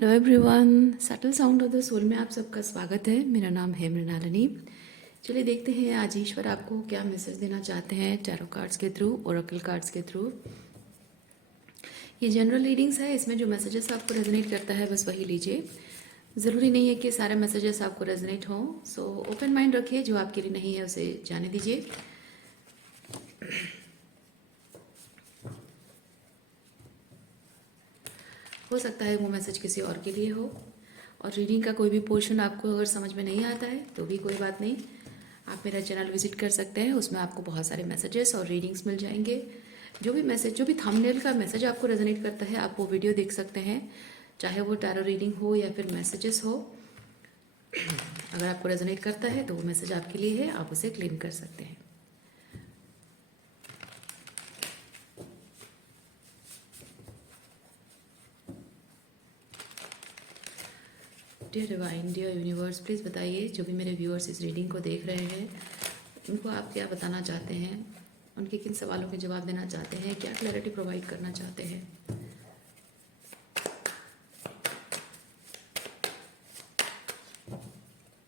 Hello everyone, subtle sound of the soul में आप सबका स्वागत है। मेरा नाम है मृणालिनी। चलिए देखते हैं आज ईश्वर आपको क्या मैसेज देना चाहते हैं टैरो कार्ड्स के थ्रू, ओरेकल कार्ड्स के थ्रू। ये जनरल रीडिंग्स है, इसमें जो मैसेजेस आपको रेजोनेट करता है बस वही लीजिए। ज़रूरी नहीं है कि सारे मैसेजेस आपको रेजोनेट हों, सो ओपन माइंड रखिए। जो आपके लिए नहीं है उसे जाने दीजिए। हो सकता है वो मैसेज किसी और के लिए हो, और रीडिंग का कोई भी पोर्शन आपको अगर समझ में नहीं आता है तो भी कोई बात नहीं, आप मेरा चैनल विजिट कर सकते हैं। उसमें आपको बहुत सारे मैसेजेस और रीडिंग्स मिल जाएंगे। जो भी मैसेज, जो भी थंबनेल का मैसेज आपको रेजोनेट करता है, आप वो वीडियो देख सकते हैं, चाहे वो टैरो रीडिंग हो या फिर मैसेजेस हो। अगर आपको रेजोनेट करता है तो वो मैसेज आपके लिए है, आप उसे क्लेम कर सकते हैं। Dear divine, dear universe, please बताइए जो भी मेरे व्यूअर्स इस रीडिंग को देख रहे हैं, उनको आप क्या बताना चाहते हैं, उनके किन सवालों के जवाब देना चाहते हैं, क्या क्लैरिटी प्रोवाइड करना चाहते हैं।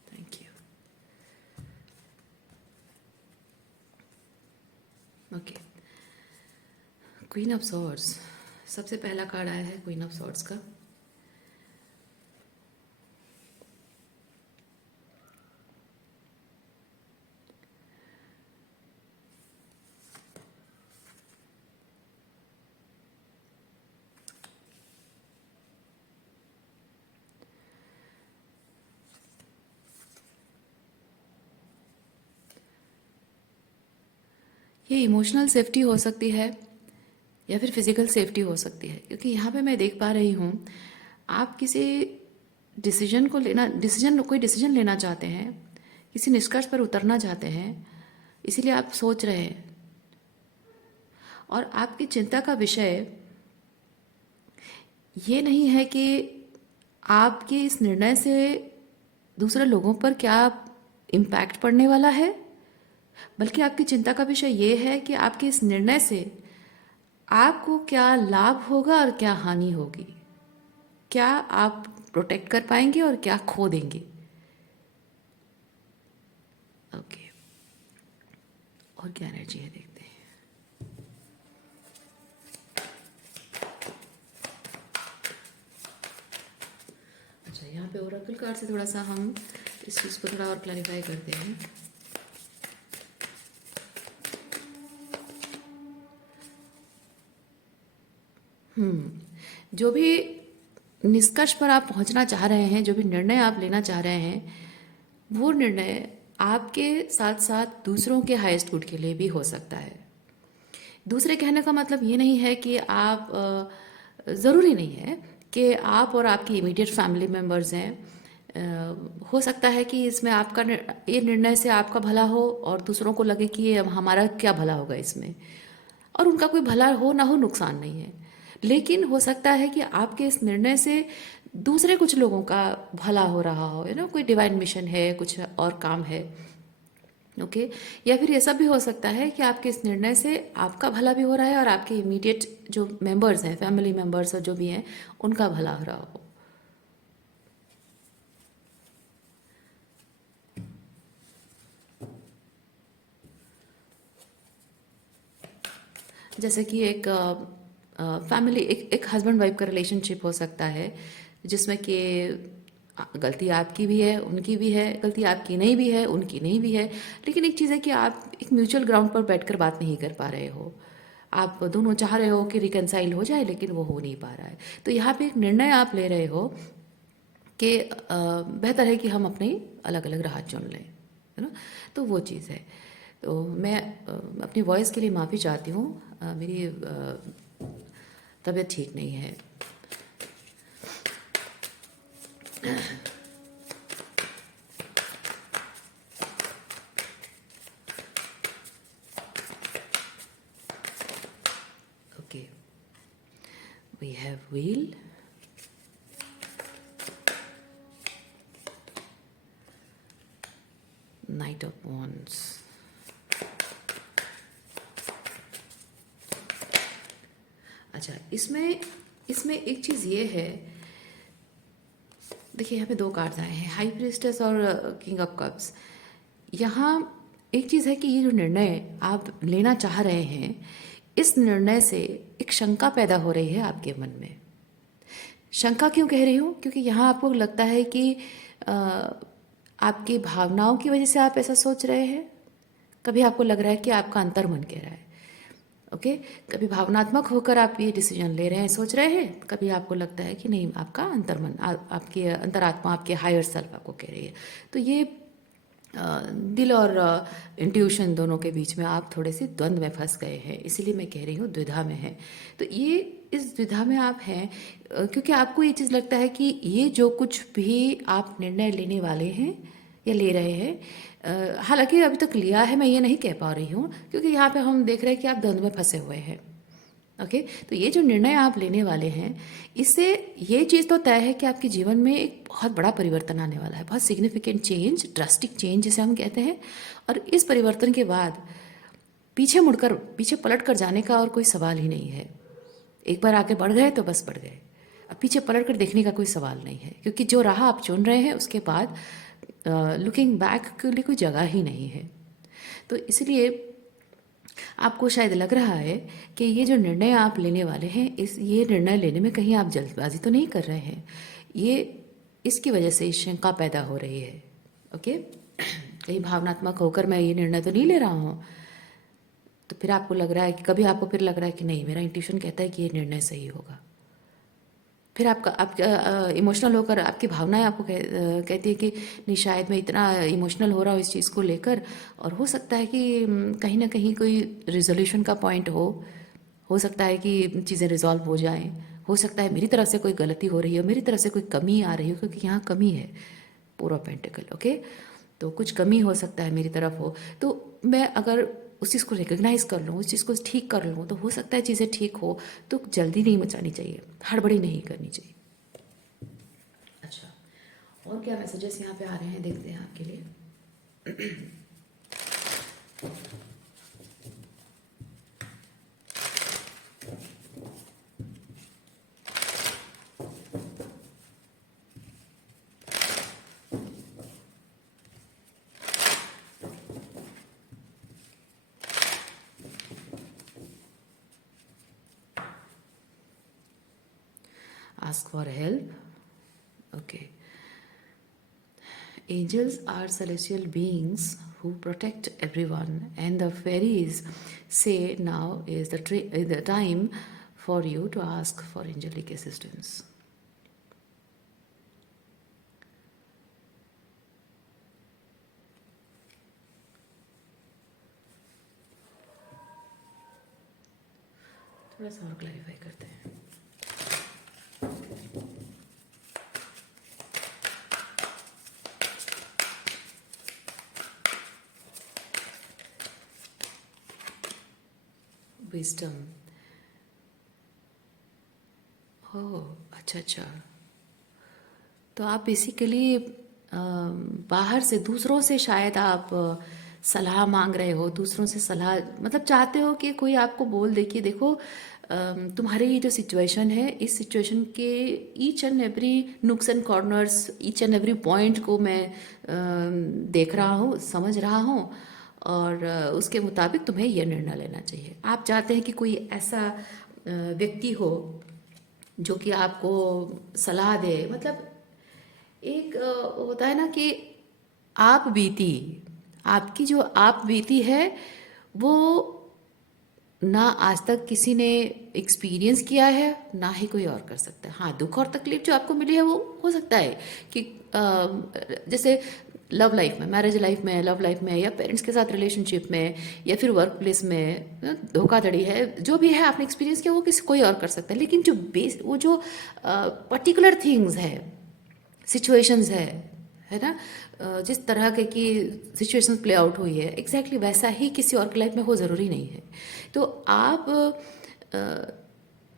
Thank you. Okay, queen of swords सबसे पहला कार्ड आया है, क्वीन ऑफ सॉर्ड्स का। ये इमोशनल सेफ्टी हो सकती है या फिर फिजिकल सेफ्टी हो सकती है, क्योंकि यहाँ पे मैं देख पा रही हूँ आप किसी कोई डिसीजन लेना चाहते हैं, किसी निष्कर्ष पर उतरना चाहते हैं, इसीलिए आप सोच रहे हैं। और आपकी चिंता का विषय ये नहीं है कि आपके इस निर्णय से दूसरे लोगों पर क्या इम्पैक्ट पड़ने वाला है, बल्कि आपकी चिंता का विषय ये है कि आपके इस निर्णय से आपको क्या लाभ होगा और क्या हानि होगी, क्या आप प्रोटेक्ट कर पाएंगे और क्या खो देंगे। ओके, और क्या एनर्जी है देखते हैं। अच्छा, यहाँ पे ओरेकल कार्ड से थोड़ा सा हम इस चीज़ को थोड़ा और क्लैरिफाई करते हैं। जो भी निष्कर्ष पर आप पहुंचना चाह रहे हैं, जो भी निर्णय आप लेना चाह रहे हैं, वो निर्णय आपके साथ साथ दूसरों के हाईएस्ट गुड के लिए भी हो सकता है। दूसरे कहने का मतलब ये नहीं है कि आप ज़रूरी नहीं है कि आप और आपकी इमीडिएट फैमिली मेम्बर्स हैं। हो सकता है कि इसमें आपका ये निर्णय से आपका भला हो और दूसरों को लगे कि ये हमारा क्या भला होगा इसमें, और उनका कोई भला हो ना हो, नुकसान नहीं है। लेकिन हो सकता है कि आपके इस निर्णय से दूसरे कुछ लोगों का भला हो रहा हो, कोई डिवाइन मिशन है, कुछ और काम है। ओके, या फिर ऐसा भी हो सकता है कि आपके इस निर्णय से आपका भला भी हो रहा है और आपके इमीडिएट जो मेंबर्स हैं, फैमिली मेंबर्स और जो भी हैं, उनका भला हो रहा हो। जैसे कि एक फैमिली, एक हस्बैंड वाइफ का रिलेशनशिप हो सकता है, जिसमें कि गलती आपकी भी है, उनकी भी है, गलती आपकी नहीं भी है, उनकी नहीं भी है। लेकिन एक चीज़ है कि आप एक म्यूचुअल ग्राउंड पर बैठकर बात नहीं कर पा रहे हो। आप दोनों चाह रहे हो कि रिकनसाइल हो जाए, लेकिन वो हो नहीं पा रहा है। तो यहाँ पे एक निर्णय आप ले रहे हो कि बेहतर है कि हम अपनी अलग अलग राह चुन लें, है ना। तो वो चीज़ है। तो मैं अपनी वॉइस के लिए माफ़ी चाहती हूँ, मेरी तबीयत ठीक नहीं है। Okay, we have wheel, knight of wands. अच्छा, इसमें इसमें एक चीज़ ये है देखिए यहाँ पे दो कार्ड्स आए हैं, हाई प्रीस्टेस और किंग ऑफ कप्स। यहाँ एक चीज़ है कि ये जो निर्णय आप लेना चाह रहे हैं, इस निर्णय से एक शंका पैदा हो रही है आपके मन में। शंका क्यों कह रही हूँ? क्योंकि यहाँ आपको लगता है कि आपकी भावनाओं की वजह से आप ऐसा सोच रहे हैं। कभी आपको लग रहा है कि आपका अंतर्मन कह रहा है, ओके। कभी भावनात्मक होकर आप ये डिसीजन ले रहे हैं, सोच रहे हैं। कभी आपको लगता है कि नहीं, आपका अंतर्मन, आपकी अंतरात्मा, आपके हायर सेल्फ आपको कह रही है। तो ये दिल और इंट्यूशन दोनों के बीच में आप थोड़े से द्वंद्व में फंस गए हैं, इसीलिए मैं कह रही हूँ द्विधा में है। तो ये इस द्विधा में आप हैं क्योंकि आपको ये चीज़ लगता है कि ये जो कुछ भी आप निर्णय लेने वाले हैं या ले रहे हैं, हालांकि अभी तक लिया है मैं ये नहीं कह पा रही हूँ, क्योंकि यहाँ पे हम देख रहे हैं कि आप द्वंद्व में फंसे हुए हैं, ओके। तो ये जो निर्णय आप लेने वाले हैं, इससे ये चीज़ तो तय है कि आपके जीवन में एक बहुत बड़ा परिवर्तन आने वाला है, बहुत सिग्निफिकेंट चेंज, ड्रास्टिक चेंज जिसे हम कहते हैं। और इस परिवर्तन के बाद पीछे मुड़कर, पीछे पलट कर जाने का और कोई सवाल ही नहीं है। एक बार आगे बढ़ गए तो बस बढ़ गए, अब पीछे पलट कर देखने का कोई सवाल नहीं है, क्योंकि जो राह आप चुन रहे हैं उसके बाद लुकिंग बैक के लिए कोई जगह ही नहीं है। तो इसलिए आपको शायद लग रहा है कि ये जो निर्णय आप लेने वाले हैं, ये निर्णय लेने में कहीं आप जल्दबाजी तो नहीं कर रहे हैं, ये इसकी वजह से शंका पैदा हो रही है, ओके। कहीं भावनात्मक होकर मैं ये निर्णय तो नहीं ले रहा हूँ। तो फिर आपको लग रहा है कि कभी आपको फिर लग रहा है कि नहीं, मेरा इंट्यूशन कहता है कि ये निर्णय सही होगा। फिर आप इमोशनल होकर, आपकी भावनाएं आपको कहती है कि नहीं, शायद मैं इतना इमोशनल हो रहा हूँ इस चीज़ को लेकर, और हो सकता है कि कहीं ना कहीं कोई रिजोल्यूशन का पॉइंट हो सकता है कि चीज़ें रिजॉल्व हो जाएं, हो सकता है मेरी तरफ से कोई गलती हो रही हो, मेरी तरफ से कोई कमी आ रही हो, क्योंकि यहाँ कमी है, पूरा पेंटिकल, ओके। तो कुछ कमी हो सकता है मेरी तरफ हो, तो मैं अगर उस चीज़ को रिकग्नाइज कर लूँ, उस चीज़ को ठीक कर लूँ, तो हो सकता है चीज़ें ठीक हो। तो जल्दी नहीं मचानी चाहिए, हड़बड़ी नहीं करनी चाहिए। अच्छा, और क्या मैसेजेस यहाँ पे आ रहे हैं, देखते हैं आपके लिए। Ask for help, okay. Angels are celestial beings who protect everyone, and the fairies say now is the time for you to ask for angelic assistance. थोड़ा सा और क्लैरिफाई करते हैं। विजडम, ओह अच्छा। तो आप बेसिकली बाहर से, दूसरों से शायद आप सलाह मांग रहे हो, दूसरों से सलाह, मतलब चाहते हो कि कोई आपको बोल दे कि देखो तुम्हारी ये जो सिचुएशन है, इस सिचुएशन के ईच एंड एवरी नुक्स and corners, each and every point को मैं देख रहा हूँ, समझ रहा हूँ, और उसके मुताबिक तुम्हें यह निर्णय लेना चाहिए। आप चाहते हैं कि कोई ऐसा व्यक्ति हो जो कि आपको सलाह दे, मतलब एक होता है ना कि आप बीती, आपकी जो आप बीती है वो ना आज तक किसी ने एक्सपीरियंस किया है, ना ही कोई और कर सकता है। हाँ, दुख और तकलीफ जो आपको मिली है वो हो सकता है कि जैसे लव लाइफ में, मैरिज लाइफ में, लव लाइफ में, या पेरेंट्स के साथ रिलेशनशिप में, या फिर वर्क प्लेस में धोखाधड़ी है, जो भी है आपने एक्सपीरियंस किया, वो किसी कोई और कर सकता है। लेकिन जो बेस, वो जो पर्टिकुलर थिंग्स है, सिचुएशंस है ना, जिस तरह के कि सिचुएशंस प्ले आउट हुई है, एग्जैक्टली वैसा ही किसी और की लाइफ में हो, ज़रूरी नहीं है। तो आप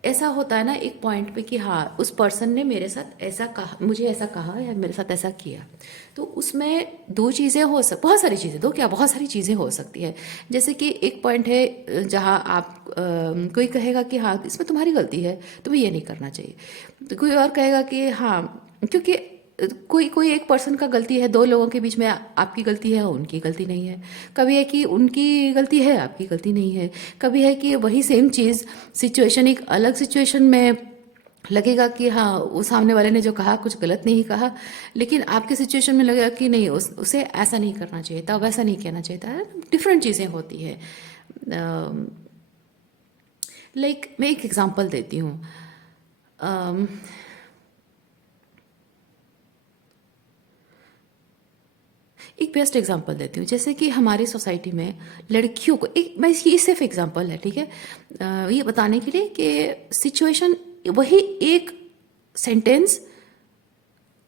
ऐसा होता है ना एक पॉइंट पे कि हाँ, उस पर्सन ने मेरे साथ ऐसा कहा, मुझे ऐसा कहा, या मेरे साथ ऐसा किया, तो उसमें दो चीज़ें बहुत सारी चीज़ें, दो क्या, बहुत सारी चीज़ें हो सकती है। जैसे कि एक पॉइंट है जहाँ आप कोई कहेगा कि हाँ, इसमें तुम्हारी गलती है, तुम्हें ये नहीं करना चाहिए। तो कोई और कहेगा कि हाँ, क्योंकि कोई कोई एक पर्सन का गलती है, दो लोगों के बीच में आपकी गलती है, उनकी गलती नहीं है। कभी है कि उनकी गलती है, आपकी गलती नहीं है। कभी है कि वही सेम चीज़, सिचुएशन एक अलग सिचुएशन में लगेगा कि हाँ, वो सामने वाले ने जो कहा कुछ गलत नहीं कहा, लेकिन आपके सिचुएशन में लगेगा कि नहीं, उसे ऐसा नहीं करना चाहिए था, वैसा नहीं कहना चाहिए था। डिफरेंट चीज़ें होती हैं। लाइक मैं एक एग्जांपल देती हूँ। अम, एक बेस्ट एग्जांपल देती हूँ। जैसे कि हमारी सोसाइटी में लड़कियों को, एक मैं ये सिर्फ एग्जांपल है, ठीक है, ये बताने के लिए कि सिचुएशन वही एक सेंटेंस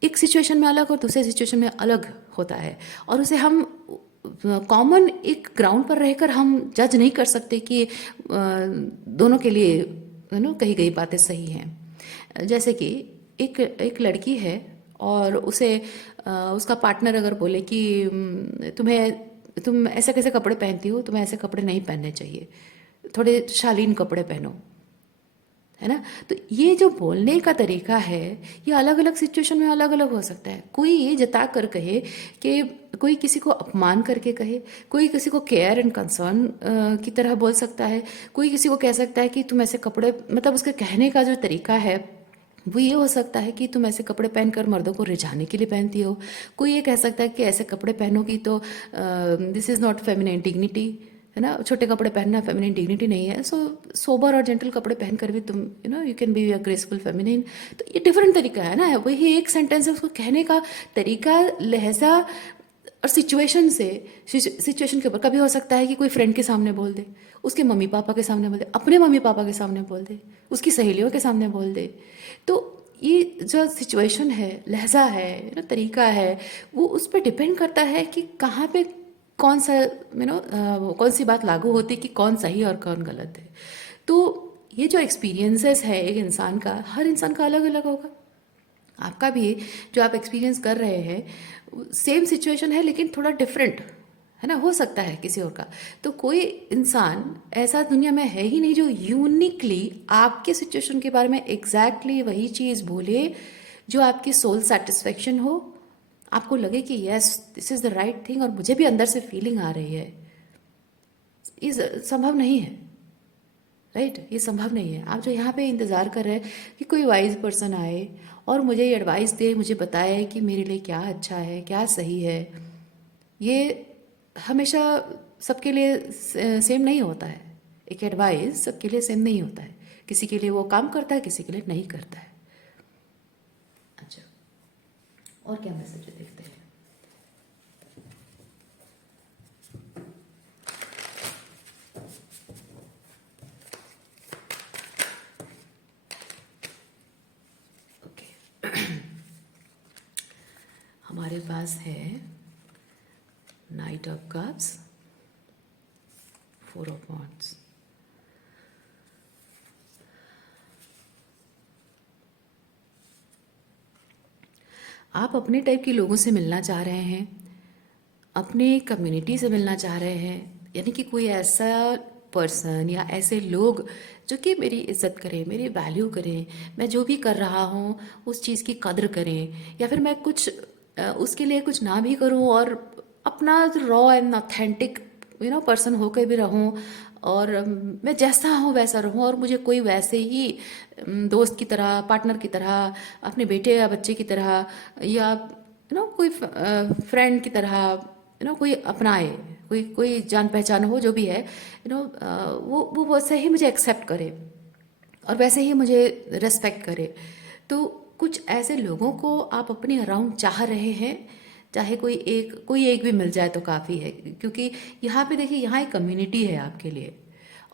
एक सिचुएशन में अलग और दूसरे सिचुएशन में अलग होता है, और उसे हम कॉमन एक ग्राउंड पर रहकर हम जज नहीं कर सकते कि दोनों के लिए कही गई बातें सही हैं। जैसे कि एक एक लड़की है और उसे उसका पार्टनर अगर बोले कि तुम ऐसे कैसे कपड़े पहनती हो, तुम्हें ऐसे कपड़े नहीं पहनने चाहिए, थोड़े शालीन कपड़े पहनो, है ना। तो ये जो बोलने का तरीका है, ये अलग अलग सिचुएशन में अलग अलग हो सकता है। कोई ये जता कर कहे कि कोई किसी को अपमान करके कहे, कोई किसी को केयर एंड कंसर्न की तरह बोल सकता है, कोई किसी को कह सकता है कि तुम ऐसे कपड़े, मतलब उसके कहने का जो तरीका है वो ये हो सकता है कि तुम ऐसे कपड़े पहनकर मर्दों को रिझाने के लिए पहनती हो। कोई ये कह सकता है कि ऐसे कपड़े पहनोगी तो this is not feminine dignity, है ना, छोटे कपड़े पहनना फेमिनिन डिग्निटी नहीं है। सो सोबर और जेंटल कपड़े पहन कर भी तुम you can be a graceful feminine. तो ये डिफरेंट तरीका है ना, वही एक सेंटेंस है, उसको कहने का तरीका, लहजा और सिचुएशन से, सिचुएशन के ऊपर कभी हो सकता है कि कोई फ्रेंड के सामने बोल दे, उसके मम्मी पापा के सामने बोल दे, अपने मम्मी पापा के सामने बोल दे, उसकी सहेलियों के सामने बोल दे। तो ये जो सिचुएशन है, लहजा है, तरीका है, वो उस पर डिपेंड करता है कि कहाँ पे कौन सा कौन सी बात लागू होती है, कि कौन सही और कौन गलत है। तो ये जो एक्सपीरियंसेस है एक इंसान का, हर इंसान का अलग अलग होगा। आपका भी जो आप एक्सपीरियंस कर रहे हैं, सेम सिचुएशन है लेकिन थोड़ा डिफरेंट है ना, हो सकता है किसी और का। तो कोई इंसान ऐसा दुनिया में है ही नहीं जो यूनिकली आपके सिचुएशन के बारे में एग्जैक्टली वही चीज़ बोले जो आपकी सोल सेटिस्फेक्शन हो, आपको लगे कि yes this is the right thing और मुझे भी अंदर से फीलिंग आ रही है। ये संभव नहीं है, राइट, ये संभव नहीं है। आप जो यहाँ पे इंतज़ार कर रहे हैं कि कोई वाइज पर्सन आए और मुझे ये एडवाइस दे, मुझे बताए कि मेरे लिए क्या अच्छा है, क्या सही है, ये हमेशा सबके लिए सेम नहीं होता है। एक एडवाइस सबके लिए सेम नहीं होता है, किसी के लिए वो काम करता है, किसी के लिए नहीं करता है। अच्छा, और क्या मैसेज देखते हैं। ओके, हमारे पास है night of cups, 4 of wands. आप अपने टाइप के लोगों से मिलना चाह रहे हैं, अपने कम्युनिटी से मिलना चाह रहे हैं, यानी कि कोई ऐसा पर्सन या ऐसे लोग जो कि मेरी इज्जत करें, मेरी वैल्यू करें, मैं जो भी कर रहा हूँ उस चीज़ की कद्र करें, या फिर मैं कुछ उसके लिए कुछ ना भी करूँ और अपना रॉ एंड ऑथेंटिक पर्सन होकर भी रहूँ, और मैं जैसा हूँ वैसा रहूँ, और मुझे कोई वैसे ही दोस्त की तरह, पार्टनर की तरह, अपने बेटे या बच्चे की तरह, या कोई फ्रेंड की तरह कोई अपनाए, कोई कोई जान पहचान हो जो भी है, वो वैसे ही मुझे एक्सेप्ट करे और वैसे ही मुझे रेस्पेक्ट करे। तो कुछ ऐसे लोगों को आप अपने अराउंड चाह रहे हैं, चाहे कोई एक भी मिल जाए तो काफ़ी है, क्योंकि यहाँ पे देखिए, यहाँ एक कम्युनिटी है आपके लिए,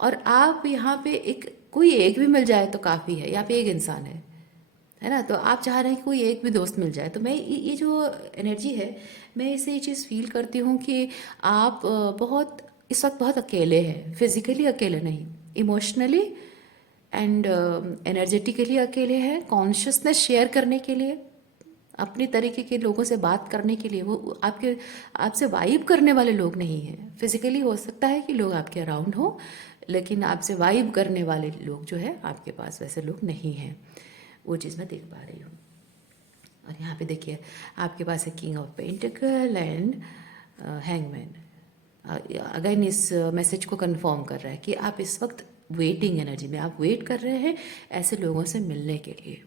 और आप यहाँ पे कोई एक भी मिल जाए तो काफ़ी है। यहाँ पे एक इंसान है ना, तो आप चाह रहे हैं कि कोई एक भी दोस्त मिल जाए। तो मैं ये जो एनर्जी है, मैं इससे ये चीज़ फील करती हूँ कि आप बहुत इस वक्त बहुत अकेले हैं, फिजिकली अकेले नहीं, इमोशनली एंड एनर्जेटिकली अकेले हैं। कॉन्शियसनेस शेयर करने के लिए, अपनी तरीके के लोगों से बात करने के लिए, वो आपसे वाइब करने वाले लोग नहीं हैं। फिजिकली हो सकता है कि लोग आपके अराउंड हो, लेकिन आपसे वाइब करने वाले लोग जो है आपके पास, वैसे लोग नहीं हैं। वो चीज़ मैं देख पा रही हूँ। और यहाँ पे देखिए आपके पास है king of pentacle and hangman. Again इस मैसेज को कंफर्म कर रहा है कि आप इस वक्त वेटिंग एनर्जी में, आप वेट कर रहे हैं ऐसे लोगों से मिलने के लिए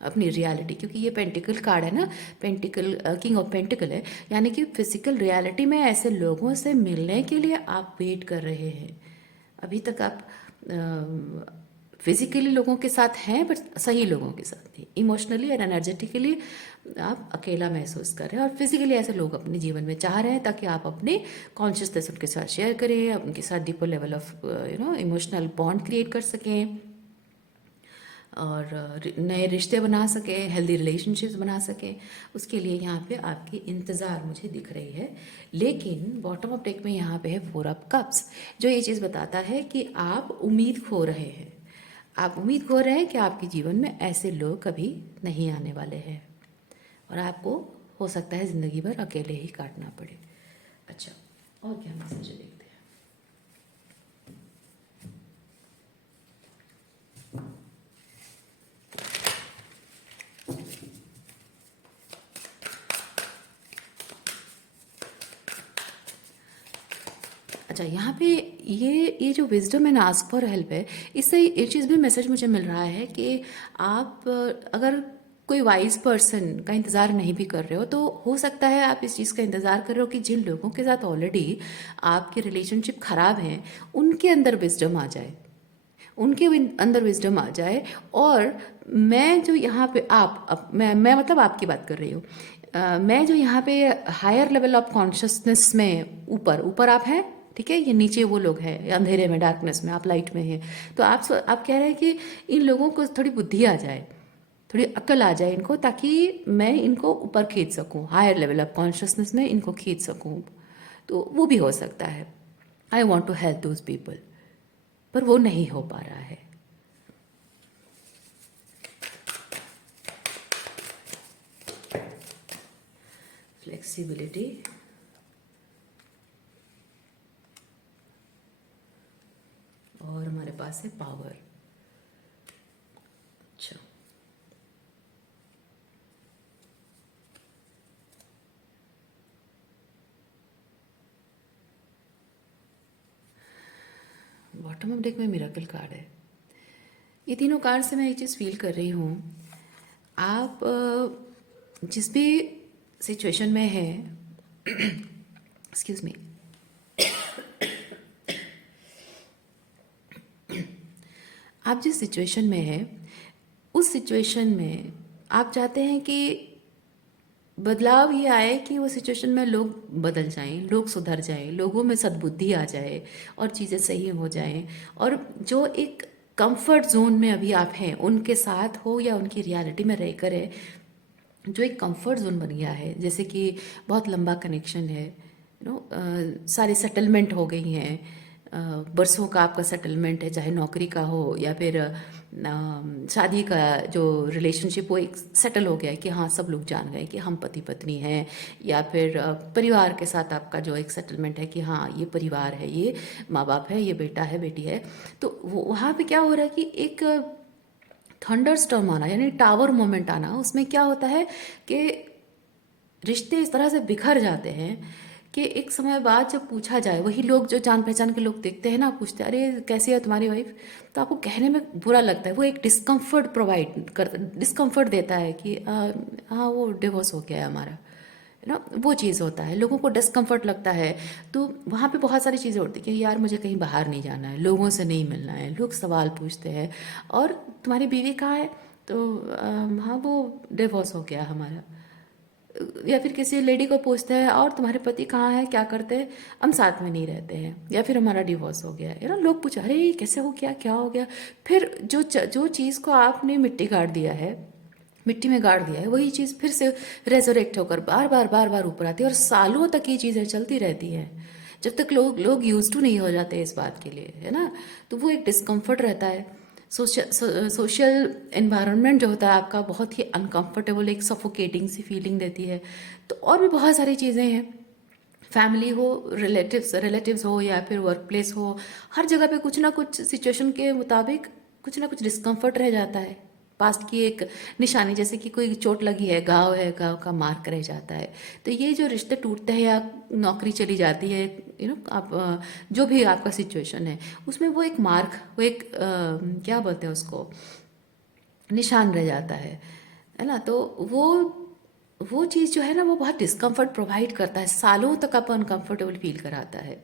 अपनी रियलिटी, क्योंकि ये पेंटिकल कार्ड है ना, पेंटिकल किंग ऑफ पेंटिकल है, यानी कि फिजिकल रियलिटी में ऐसे लोगों से मिलने के लिए आप वेट कर रहे हैं। अभी तक आप फिजिकली लोगों के साथ हैं बट सही लोगों के साथ नहीं, इमोशनली और एनर्जेटिकली आप अकेला महसूस कर रहे हैं, और फिजिकली ऐसे लोग अपने जीवन में चाह रहे हैं ताकि आप अपने कॉन्शियसनेस उनके साथ शेयर करें, उनके साथ deeper level of emotional bond create कर सकें और नए रिश्ते बना सकें, हेल्दी रिलेशनशिप्स बना सकें। उसके लिए यहाँ पे आपकी इंतज़ार मुझे दिख रही है। लेकिन बॉटम ऑफ डेक में यहाँ पे है 4 ऑफ कप्स, जो ये चीज़ बताता है कि आप उम्मीद खो रहे हैं। आप उम्मीद खो रहे हैं कि आपके जीवन में ऐसे लोग कभी नहीं आने वाले हैं और आपको हो सकता है ज़िंदगी भर अकेले ही काटना पड़े। अच्छा, और क्या मैसेज देखते हैं। अच्छा, यहाँ पे ये जो wisdom and ask for help है, इससे एक चीज़ भी मैसेज मुझे मिल रहा है कि आप अगर कोई वाइज पर्सन का इंतज़ार नहीं भी कर रहे हो तो हो सकता है आप इस चीज़ का इंतज़ार कर रहे हो कि जिन लोगों के साथ ऑलरेडी आपकी रिलेशनशिप ख़राब है उनके अंदर विजडम आ जाए, उनके अंदर विजडम आ जाए। और मैं जो यहाँ पे मैं मतलब आपकी बात कर रही हूँ। मैं जो यहाँ पे हायर लेवल ऑफ कॉन्शियसनेस में ऊपर ऊपर आप हैं, ठीक है, ये नीचे वो लोग हैं अंधेरे में, डार्कनेस में, आप लाइट में हैं। तो आप कह रहे हैं कि इन लोगों को थोड़ी बुद्धि आ जाए, थोड़ी अक्ल आ जाए इनको, ताकि मैं इनको ऊपर खींच सकूँ, हायर लेवल ऑफ कॉन्शियसनेस में इनको खींच सकूँ। तो वो भी हो सकता है। I want to help those people, पर वो नहीं हो पा रहा है। फ्लेक्सिबिलिटी और हमारे पास है पावर। अच्छा, बॉटम ऑफ डेक में मिरेकल कार्ड है। ये तीनों कार्ड से मैं एक चीज़ फील कर रही हूँ, आप जिस भी सिचुएशन में है एक्सक्यूज मी, आप जिस सिचुएशन में है उस सिचुएशन में आप चाहते हैं कि बदलाव ये आए कि वो सिचुएशन में लोग बदल जाएं, लोग सुधर जाएं, लोगों में सद्बुद्धि आ जाए और चीज़ें सही हो जाएं, और जो एक कंफर्ट जोन में अभी आप हैं उनके साथ हो या उनकी रियलिटी में रहकर है, जो एक कंफर्ट जोन बन गया है, जैसे कि बहुत लंबा कनेक्शन है, सारी सेटलमेंट हो गई हैं, बरसों का आपका सेटलमेंट है, चाहे नौकरी का हो या फिर शादी का जो रिलेशनशिप, वो एक सेटल हो गया है कि हाँ सब लोग जान गए कि हम पति पत्नी हैं, या फिर परिवार के साथ आपका जो एक सेटलमेंट है कि हाँ ये परिवार है, ये माँ बाप है, ये बेटा है, बेटी है। तो वहाँ पे क्या हो रहा है कि एक थंडर स्टॉर्म आना, यानी टावर मोमेंट आना, उसमें क्या होता है कि रिश्ते इस तरह से बिखर जाते हैं कि एक समय बाद जब पूछा जाए, वही लोग जो जान पहचान के लोग देखते हैं ना, पूछते हैं अरे कैसी है तुम्हारी वाइफ, तो आपको कहने में बुरा लगता है, वो एक डिस्कम्फर्ट प्रोवाइड कर, डिस्कम्फर्ट देता है कि हाँ वो डिवोर्स हो गया है हमारा, है ना, वो चीज़ होता है, लोगों को डिस्कम्फर्ट लगता है। तो वहाँ पे बहुत सारी चीज़ें होती हैं कि यार मुझे कहीं बाहर नहीं जाना है, लोगों से नहीं मिलना है, लोग सवाल पूछते हैं, और तुम्हारी बीवी कहाँ है, तो हाँ वो डिवोर्स हो गया हमारा। या फिर किसी लेडी को पूछते हैं और तुम्हारे पति कहाँ है, क्या करते हैं, हम साथ में नहीं रहते हैं, या फिर हमारा डिवोर्स हो गया है ना। लोग पूछे अरे कैसे हो गया, क्या हो गया। फिर जो चीज़ को आपने मिट्टी गाड़ दिया है, मिट्टी में गाड़ दिया है, वही चीज़ फिर से रेजोरेक्ट होकर बार बार बार बार ऊपर आती है, और सालों तक ये चीज़ें चलती रहती हैं जब तक लोग यूज टू नहीं हो जाते इस बात के लिए, है ना। तो वो एक डिस्कम्फर्ट रहता है। सोशल एनवायरनमेंट जो होता है आपका बहुत ही अनकंफर्टेबल, एक सफोकेटिंग सी फीलिंग देती है। तो और भी बहुत सारी चीज़ें हैं, फैमिली हो, रिलेटिव्स हो, या फिर वर्क प्लेस हो, हर जगह पे कुछ ना कुछ सिचुएशन के मुताबिक कुछ ना कुछ डिस्कम्फर्ट रह जाता है। पास्ट की एक निशानी, जैसे कि कोई चोट लगी है, घाव का मार्क रह जाता है। तो ये जो रिश्ते टूटते हैं या नौकरी चली जाती है, आप जो भी आपका सिचुएशन है, उसमें वो एक मार्क, वो एक क्या बोलते हैं उसको, निशान रह जाता है ना। तो वो चीज़ जो है ना, वो बहुत डिस्कम्फर्ट प्रोवाइड करता है, सालों तक आपको अनकंफर्टेबल फील कराता है।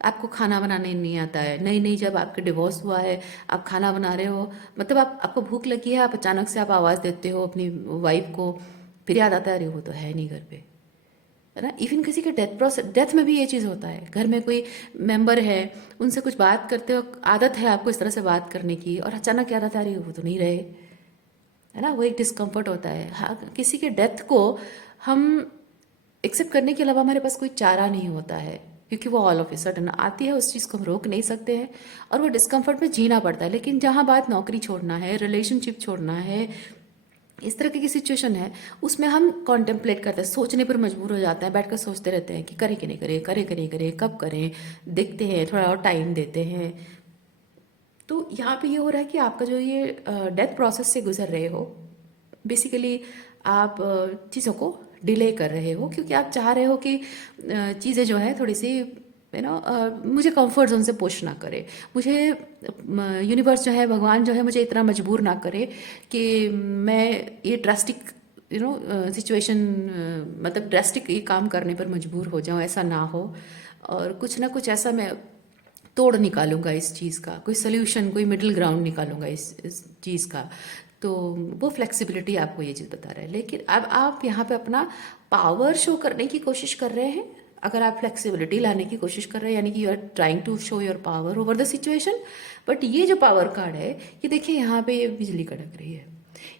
आपको खाना बनाने नहीं आता है, नई नई जब आपका डिवोर्स हुआ है, आप खाना बना रहे हो, मतलब आपको भूख लगी है, आप अचानक से आप आवाज़ देते हो अपनी वाइफ को, फिर याद आता है अरे वो तो है नहीं घर पे, है ना। इवन किसी के डेथ में भी ये चीज़ होता है, घर में कोई मेंबर है, उनसे कुछ बात करते हो, आदत है आपको इस तरह से बात करने की, और अचानक याद आता है अरे वो तो नहीं रहे, है ना। वो एक डिस्कम्फर्ट होता है। हाँ, किसी के डेथ को हम एक्सेप्ट करने के अलावा हमारे पास कोई चारा नहीं होता है, क्योंकि वो ऑल ऑफ ए सडन आती है, उस चीज़ को हम रोक नहीं सकते हैं, और वो डिस्कम्फर्ट में जीना पड़ता है। लेकिन जहाँ बात नौकरी छोड़ना है, रिलेशनशिप छोड़ना है, इस तरह की सिचुएशन है, उसमें हम कॉन्टेम्पलेट करते हैं, सोचने पर मजबूर हो जाते हैं, बैठकर सोचते रहते हैं कि करें कि नहीं करें, करें कि नहीं करें, कब करें, देखते हैं, थोड़ा और टाइम देते हैं। तो यहाँ पे ये हो रहा है कि आपका जो ये डेथ प्रोसेस से गुजर रहे हो, बेसिकली आप चीज़ों को डिले कर रहे हो, क्योंकि आप चाह रहे हो कि चीज़ें जो है थोड़ी सी मुझे कंफर्ट जोन से पुश ना करे, मुझे यूनिवर्स जो है, भगवान जो है, मुझे इतना मजबूर ना करे कि मैं ये ड्रास्टिक सिचुएशन, मतलब ड्रास्टिक ये काम करने पर मजबूर हो जाऊँ, ऐसा ना हो। और कुछ ना कुछ ऐसा मैं तोड़ निकालूंगा इस चीज़ का, कोई सोल्यूशन, कोई मिडिल ग्राउंड निकालूंगा इस चीज़ का। तो वो फ्लेक्सिबिलिटी आपको ये चीज़ बता रहा है। लेकिन अब आप यहाँ पे अपना पावर शो करने की कोशिश कर रहे हैं। अगर आप फ्लेक्सिबिलिटी लाने की कोशिश कर रहे हैं, यानी कि you are trying to show your power over the situation. But ये जो पावर कार्ड है, ये देखिए यहाँ पे ये बिजली कड़क रही है,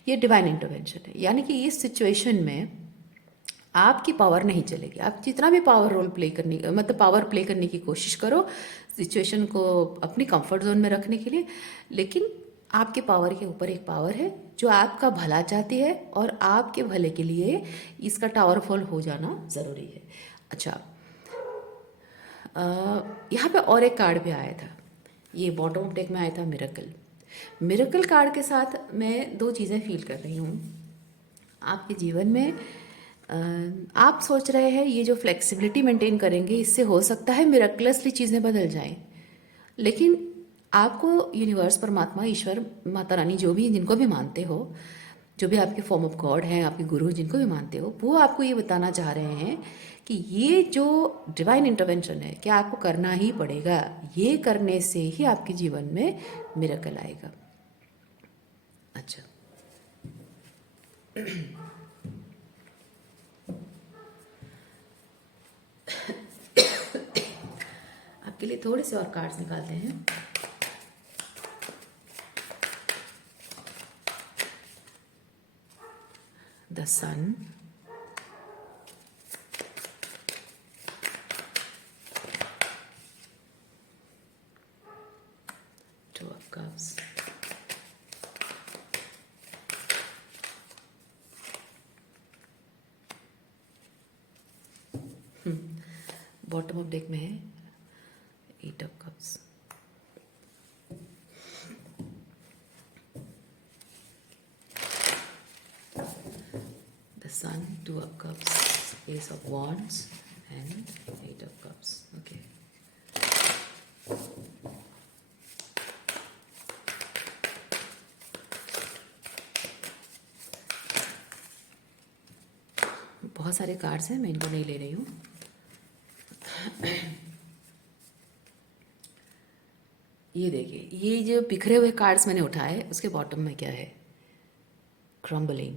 ये डिवाइन इंटरवेंशन है, यानी कि इस सिचुएशन में आपकी पावर नहीं चलेगी। आप जितना भी पावर रोल प्ले करने, मतलब पावर प्ले करने की कोशिश करो सिचुएशन को अपनी कंफर्ट जोन में रखने के लिए, लेकिन आपके पावर के ऊपर एक पावर है जो आपका भला चाहती है, और आपके भले के लिए इसका टावरफॉल हो जाना ज़रूरी है। अच्छा, यहाँ पे और एक कार्ड भी आया था, ये बॉटम ऑफ डेक में आया था मिरेकल। मिरेकल कार्ड के साथ मैं दो चीज़ें फील कर रही हूँ। आपके जीवन में आप सोच रहे हैं ये जो फ्लेक्सिबिलिटी मेंटेन करेंगे, इससे हो सकता है मिरेकलसली चीज़ें बदल जाएं। लेकिन आपको यूनिवर्स, परमात्मा, ईश्वर, माता रानी, जो भी, जिनको भी मानते हो, जो भी आपके फॉर्म ऑफ गॉड हैं, आपके गुरु, जिनको भी मानते हो, वो आपको ये बताना चाह रहे हैं कि ये जो डिवाइन इंटरवेंशन है, क्या आपको करना ही पड़ेगा, ये करने से ही आपके जीवन में मिरेकल आएगा। अच्छा, आपके लिए थोड़े से और कार्ड्स निकालते हैं। The sun, two of cups, bottom of deck में है eight of cups, the sun, two of cups, ace of wands and eight of cups. Okay, बहुत सारे कार्ड्स हैं, मैं इनको नहीं ले रही हूँ। ये देखिए, ये जो बिखरे हुए कार्ड्स मैंने उठाए, उसके बॉटम में क्या है? क्रम्बलिंग।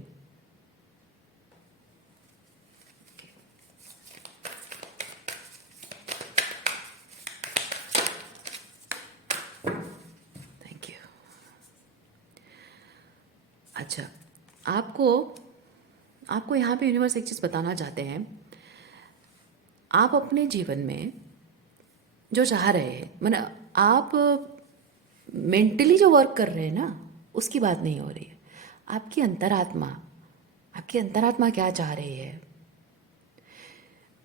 Thank you. अच्छा, आपको आपको यहाँ पे यूनिवर्स एक चीज़ बताना चाहते हैं। आप अपने जीवन में जो चाह रहे हैं, मैंने आप मेंटली जो वर्क कर रहे हैं ना, उसकी बात नहीं हो रही है। आपकी अंतरात्मा, आपकी अंतरात्मा क्या चाह रही है,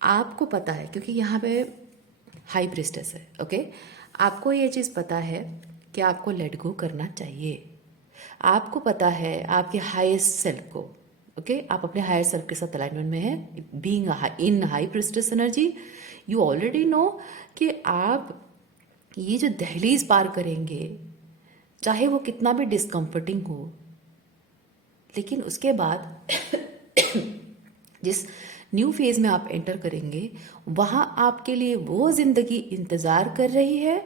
आपको पता है, क्योंकि यहाँ पे हाई प्रिस्टेस है। ओके, आपको ये चीज़ पता है कि आपको लेट गो करना चाहिए। आपको पता है आपके हाईएस्ट सेल्फ को, ओके आप अपने हायर सेल्फ के साथ अलाइनमेंट में है, being in high priestess energy, you already know कि आप ये जो दहलीज पार करेंगे, चाहे वो कितना भी डिस्कम्फर्टिंग हो, लेकिन उसके बाद जिस न्यू फेज में आप एंटर करेंगे, वहाँ आपके लिए वो ज़िंदगी इंतज़ार कर रही है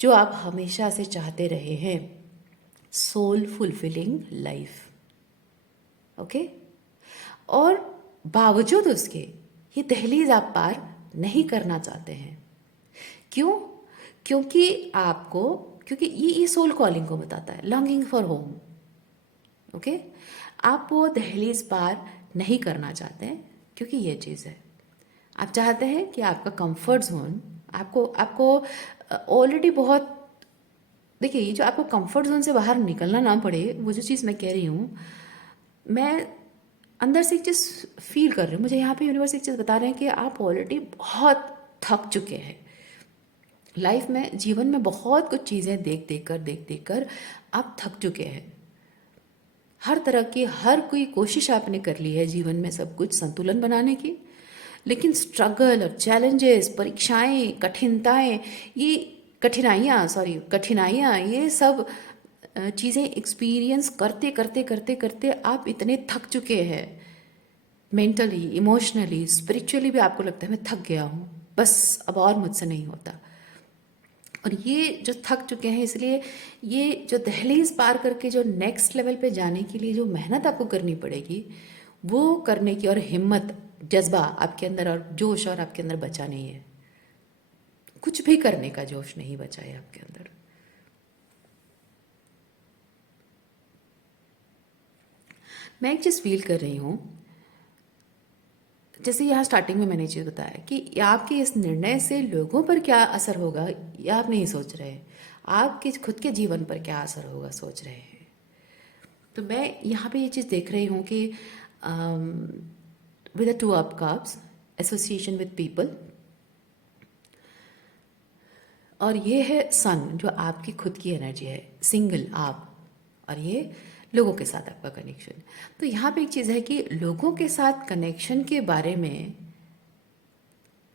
जो आप हमेशा से चाहते रहे हैं, सोल फुलफिलिंग लाइफ, ओके। और बावजूद उसके ये दहलीज आप पार नहीं करना चाहते हैं। क्यों? क्योंकि आपको, क्योंकि ये सोल कॉलिंग को बताता है, लॉन्गिंग फॉर होम, ओके। आप वो दहलीज पार नहीं करना चाहते हैं क्योंकि ये चीज़ है, आप चाहते हैं कि आपका कंफर्ट जोन, आपको आपको ऑलरेडी बहुत, देखिए ये जो आपको कंफर्ट जोन से बाहर निकलना ना पड़े, वो जो चीज़ मैं कह रही हूँ, मैं अंदर से एक चीज़ फील कर रही हूँ, मुझे यहाँ पे यूनिवर्स एक चीज़ बता रहे हैं कि आप ऑलरेडी बहुत थक चुके हैं लाइफ में, जीवन में बहुत कुछ चीज़ें देख देख कर आप थक चुके हैं। हर तरह की हर कोई कोशिश आपने कर ली है जीवन में सब कुछ संतुलन बनाने की, लेकिन स्ट्रगल और चैलेंजेस, परीक्षाएं, कठिनताएं, ये कठिनाइयाँ, ये सब चीज़ें एक्सपीरियंस करते करते करते करते आप इतने थक चुके हैं, मेंटली, इमोशनली, स्पिरिचुअली भी आपको लगता है मैं थक गया हूँ, बस अब और मुझसे नहीं होता। और ये जो थक चुके हैं, इसलिए ये जो दहलीज पार करके जो नेक्स्ट लेवल पे जाने के लिए जो मेहनत आपको करनी पड़ेगी, वो करने की और हिम्मत, जज्बा आपके अंदर और जोश और आपके अंदर बचा नहीं है, कुछ भी करने का जोश नहीं बचा है आपके अंदर। मैं एक चीज़ फील कर रही हूँ, जैसे यहाँ स्टार्टिंग में मैंने चीज़ बताया कि आपके इस निर्णय से लोगों पर क्या असर होगा ये आप नहीं सोच रहे, आपके खुद के जीवन पर क्या असर होगा सोच रहे हैं। तो मैं यहाँ पे ये चीज़ देख रही हूँ कि with the two of cups, association with people, और ये है सन जो आपकी खुद की एनर्जी है, सिंगल आप, और ये लोगों के साथ आपका कनेक्शन। तो यहाँ पे एक चीज़ है कि लोगों के साथ कनेक्शन के बारे में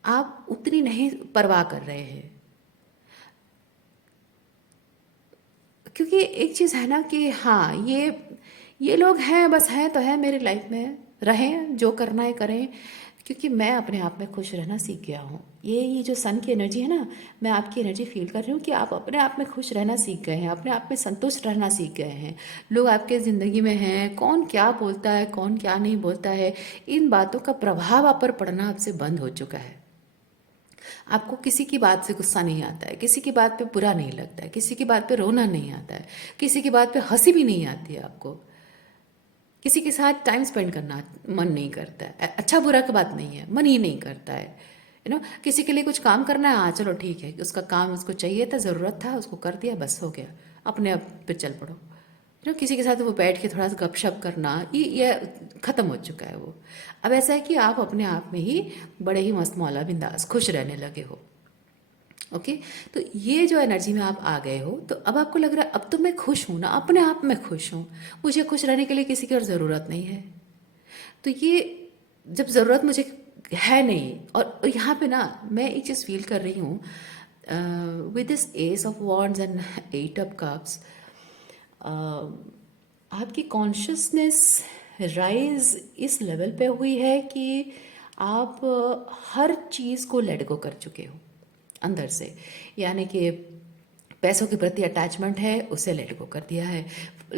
आप उतनी नहीं परवाह कर रहे हैं, क्योंकि एक चीज़ है ना कि हाँ ये लोग हैं, बस हैं तो हैं मेरी लाइफ में, रहें, जो करना है करें, क्योंकि मैं अपने आप में खुश रहना सीख गया हूँ। ये जो सन की एनर्जी है ना, मैं आपकी एनर्जी फील कर रही हूँ कि आप अपने आप में खुश रहना सीख गए हैं, अपने आप में संतुष्ट रहना सीख गए हैं। लोग आपके ज़िंदगी में हैं, कौन क्या बोलता है, कौन क्या नहीं बोलता है, इन बातों का प्रभाव आप पर पड़ना आपसे बंद हो चुका है। आपको किसी की बात से गुस्सा नहीं आता है, किसी की बात पे बुरा नहीं लगता है, किसी की बात पे रोना नहीं आता है, किसी की बात पे हंसी भी नहीं आती है आपको, किसी के साथ टाइम स्पेंड करना मन नहीं करता है, अच्छा बुरा की बात नहीं है, मन ही नहीं करता है, यू नो। किसी के लिए कुछ काम करना है, हाँ चलो ठीक है, उसका काम उसको चाहिए था, ज़रूरत था, उसको कर दिया, बस हो गया, अपने आप पे चल पड़ो, यू नो। किसी के साथ वो बैठ के थोड़ा सा गपशप करना, ये ख़त्म हो चुका है वो। अब ऐसा है कि आप अपने आप में ही बड़े ही मस्त मौला बिंदास खुश रहने लगे हो, ओके। तो ये जो एनर्जी में आप आ गए हो, तो अब आपको लग रहा है अब तो मैं खुश हूँ ना, अपने आप में खुश हूँ, मुझे खुश रहने के लिए किसी की और ज़रूरत नहीं है। तो ये जब ज़रूरत मुझे है नहीं, और यहाँ पे ना मैं एक चीज़ फील कर रही हूँ with this ace of wands and eight of cups, आपकी कॉन्शियसनेस राइज इस लेवल पे हुई है कि आप हर चीज़ को लेट गो कर चुके हो अंदर से, यानी कि पैसों के प्रति अटैचमेंट है, उसे लेट गो कर दिया है,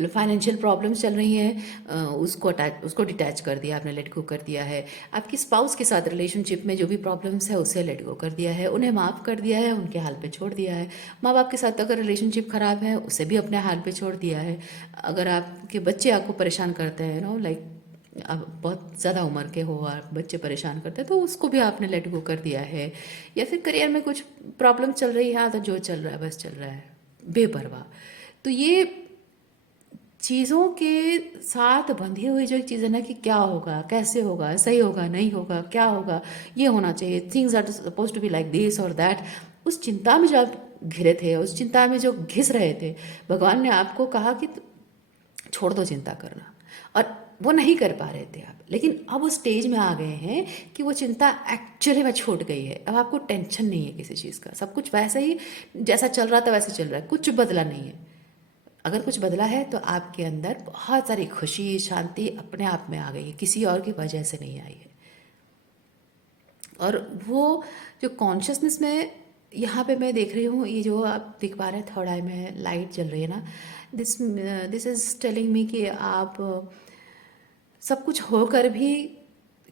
फाइनेंशियल प्रॉब्लम्स चल रही हैं, उसको डिटैच कर दिया आपने, लेट गो कर दिया है, आपकी स्पाउस के साथ रिलेशनशिप में जो भी प्रॉब्लम्स है उसे लेट गो कर दिया है, उन्हें माफ़ कर दिया है, उनके हाल पे छोड़ दिया है, माँ बाप के साथ अगर रिलेशनशिप ख़राब है उसे भी अपने हाल पे छोड़ दिया है, अगर आपके बच्चे आपको परेशान करते हैं, नो लाइक अब बहुत ज़्यादा उम्र के हो और बच्चे परेशान करते हैं, तो उसको भी आपने लेट गो कर दिया है, या फिर करियर में कुछ प्रॉब्लम चल रही है, तो जो चल रहा है बस चल रहा है, बेपरवाह। तो ये चीज़ों के साथ बंधी हुई जो एक चीज़ है ना कि क्या होगा, कैसे होगा, सही होगा, नहीं होगा, क्या होगा, ये होना चाहिए, things are suppose to be like this और दैट, उस चिंता में जब घिरे थे, उस चिंता में जो घिस रहे थे, भगवान ने आपको कहा कि छोड़ दो चिंता करना, और वो नहीं कर पा रहे थे आप, लेकिन अब उस स्टेज में आ गए हैं कि वो चिंता एक्चुअली में छूट गई है। अब आपको टेंशन नहीं है किसी चीज़ का, सब कुछ वैसे ही जैसा चल रहा था वैसे चल रहा है, कुछ बदला नहीं है। अगर कुछ बदला है तो आपके अंदर बहुत सारी खुशी शांति अपने आप में आ गई है, किसी और की वजह से नहीं आई है। और वो जो कॉन्शियसनेस में यहाँ पे मैं देख रही हूँ, ये जो आप देख पा रहे हैं थर्ड आई में लाइट जल रही है ना, this this is telling me कि आप सब कुछ होकर भी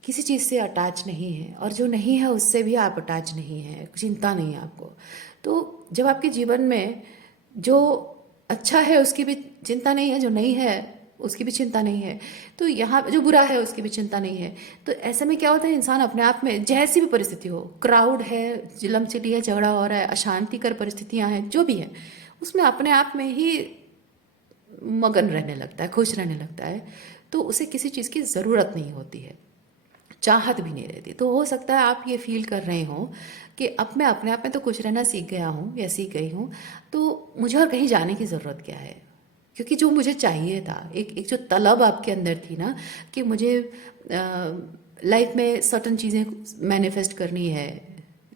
किसी चीज़ से अटैच नहीं है, और जो नहीं है उससे भी आप अटैच नहीं है, चिंता नहीं है आपको। तो जब आपके जीवन में जो अच्छा है उसकी भी चिंता नहीं है, जो नहीं है उसकी भी चिंता नहीं है, तो यहाँ जो बुरा है उसकी भी चिंता नहीं है, तो ऐसे में क्या होता है, इंसान अपने आप में जैसी भी परिस्थिति हो, क्राउड है, जिलम चिली है, झगड़ा हो रहा है, अशांतिकर परिस्थितियाँ हैं, जो भी है, उसमें अपने आप में ही मगन रहने लगता है, खुश रहने लगता है। तो उसे किसी चीज़ की ज़रूरत नहीं होती है, चाहत भी नहीं रहती। तो हो सकता है आप ये फील कर रहे हो कि अब मैं अपने आप में तो खुश रहना सीख गया हूँ या सीख गई हूँ, तो मुझे और कहीं जाने की ज़रूरत क्या है। क्योंकि जो मुझे चाहिए था, एक जो तलब आपके अंदर थी ना, कि मुझे लाइफ में सर्टन चीज़ें मैनिफेस्ट करनी है,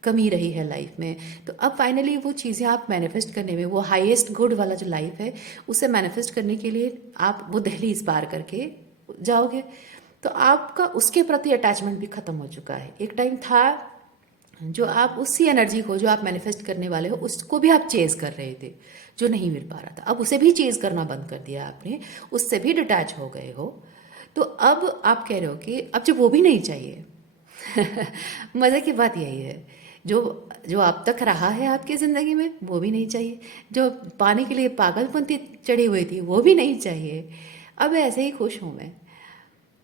कमी रही है लाइफ में, तो अब फाइनली वो चीज़ें आप मैनिफेस्ट करने में, वो हाईएस्ट गुड वाला जो लाइफ है उसे मैनिफेस्ट करने के लिए आप वो दहलीज पार करके जाओगे। तो आपका उसके प्रति अटैचमेंट भी खत्म हो चुका है। एक टाइम था जो आप उसी एनर्जी को जो आप मैनिफेस्ट करने वाले हो उसको भी आप चेज कर रहे थे, जो नहीं मिल पा रहा था, अब उसे भी चेज करना बंद कर दिया आपने, उससे भी डिटैच हो गए हो। तो अब आप कह रहे हो कि अब जब वो भी नहीं चाहिए मज़े की बात यही है, जो जो अब तक रहा है आपकी ज़िंदगी में वो भी नहीं चाहिए, जो पाने के लिए पागलपंती चढ़ी हुई थी वो भी नहीं चाहिए, अब ऐसे ही खुश हूँ मैं।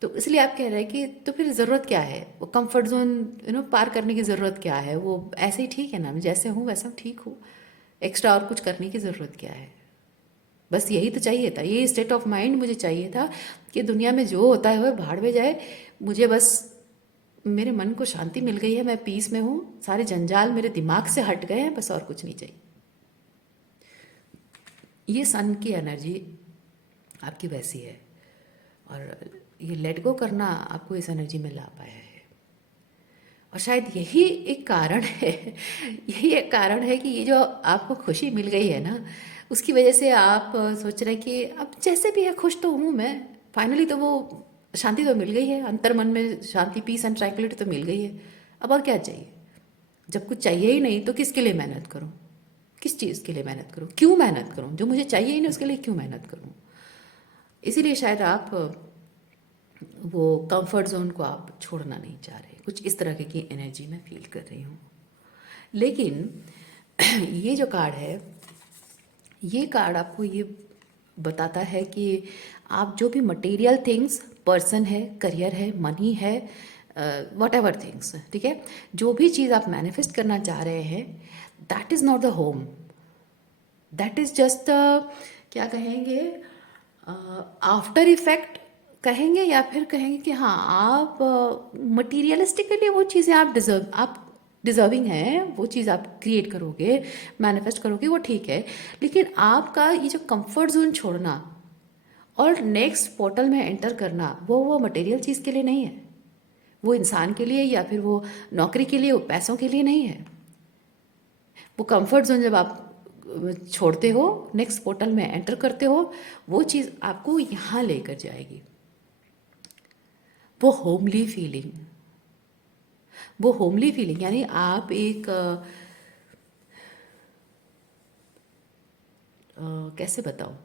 तो इसलिए आप कह रहे हैं कि तो फिर ज़रूरत क्या है, वो कंफर्ट जोन पार करने की ज़रूरत क्या है, वो ऐसे ही ठीक है ना, मैं जैसे हूँ वैसा ठीक हूँ, एक्स्ट्रा और कुछ करने की ज़रूरत क्या है। बस यही तो चाहिए था, ये स्टेट ऑफ माइंड मुझे चाहिए था कि दुनिया में जो होता है वह भाड़ में जाए, मुझे बस मेरे मन को शांति मिल गई है, मैं पीस में हूँ, सारे जंजाल मेरे दिमाग से हट गए हैं, बस और कुछ नहीं चाहिए। ये सन की एनर्जी आपकी वैसी है, और ये लेट गो करना आपको इस एनर्जी में ला पाया है। और शायद यही एक कारण है यही एक कारण है कि ये जो आपको खुशी मिल गई है ना, उसकी वजह से आप सोच रहे हैं कि अब जैसे भी है खुश तो हूँ मैं, फाइनली तो वो शांति तो मिल गई है, अंतर मन में शांति, पीस एंड ट्रैंक्विलिटी तो मिल गई है, अब और क्या चाहिए। जब कुछ चाहिए ही नहीं तो किसके लिए मेहनत करूँ, किस चीज़ के लिए मेहनत करूँ, क्यों मेहनत करूँ, जो मुझे चाहिए ही नहीं उसके लिए क्यों मेहनत करूँ। इसीलिए शायद आप वो कंफर्ट जोन को आप छोड़ना नहीं चाह रहे, कुछ इस तरह की एनर्जी मैं फील कर रही हूँ। लेकिन ये जो कार्ड है, ये कार्ड आपको ये बताता है कि आप जो भी मटेरियल थिंग्स, पर्सन है, करियर है, मनी है, वट एवर थिंग्स, ठीक है, जो भी चीज़ आप मैनिफेस्ट करना चाह रहे हैं, that is not the home, that is just क्या कहेंगे, आफ्टर इफेक्ट कहेंगे, या फिर कहेंगे कि हाँ आप मटीरियलिस्टिकली वो चीज़ें आप डिज़र्विंग हैं, वो चीज़ आप क्रिएट करोगे, मैनिफेस्ट करोगे, वो ठीक है। लेकिन आपका ये जो कंफर्ट जोन छोड़ना और नेक्स्ट पोर्टल में एंटर करना, वो मटेरियल चीज़ के लिए नहीं है, वो इंसान के लिए या फिर वो नौकरी के लिए, वो पैसों के लिए नहीं है। वो कंफर्ट जोन जब आप छोड़ते हो, नेक्स्ट पोर्टल में एंटर करते हो, वो चीज़ आपको यहाँ लेकर जाएगी, वो होमली फीलिंग, वो होमली फीलिंग, यानी आप एक कैसे बताऊँ,